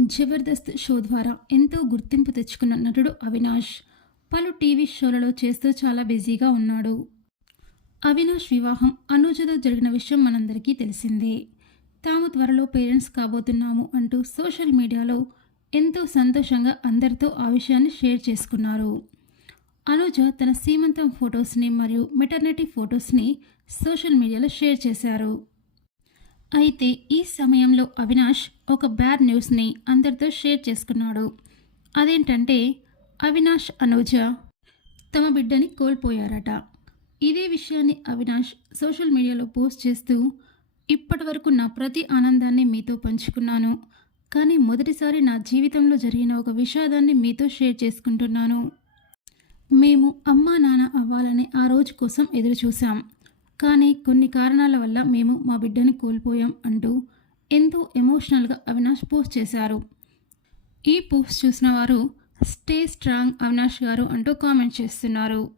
Jabardasth show ద్వారా ఎంతో గుర్తింపు తెచ్చుకున్న నటుడు అవినాష్. పలు టీవీ షోలలో చేస్తూ చాలా బిజీగా ఉన్నాడు. అవినాష్ వివాహం అనూజతో జరిగిన విషయం మనందరికీ తెలిసిందే. తాము త్వరలో పేరెంట్స్ కాబోతున్నాము అంటూ సోషల్ మీడియాలో ఎంతో సంతోషంగా అందరితో ఆ విషయాన్ని షేర్ చేసుకున్నారు. అనుజ తన సీమంతం ఫొటోస్ని మరియు మెటర్నిటీ ఫొటోస్ని సోషల్ మీడియాలో షేర్ చేశారు. అయితే ఈ సమయంలో అవినాష్ ఒక బ్యాడ్ న్యూస్ని అందరితో షేర్ చేసుకున్నాడు. అదేంటంటే అవినాష్ అనూజ తమ బిడ్డని కోల్పోయారట. ఇదే విషయాన్ని అవినాష్ సోషల్ మీడియాలో పోస్ట్ చేస్తూ ఇప్పటి వరకు నా ప్రతి ఆనందాన్ని మీతో పంచుకున్నాను. కానీ మొదటిసారి నా జీవితంలో జరిగిన ఒక విషాదాన్ని మీతో షేర్ చేసుకుంటున్నాను. మేము అమ్మా నాన్న అవ్వాలని ఆ రోజు కోసం ఎదురు చూసాం కానీ కొన్ని కారణాల వల్ల మేము మా బిడ్డని కోల్పోయాం అంటూ ఎంతో ఎమోషనల్గా అవినాష్ పోస్ట్ చేశారు. ఈ పోస్ట్ చూసిన వారు స్టే స్ట్రాంగ్ అవినాష్ గారు అంటూ కామెంట్ చేస్తున్నారు.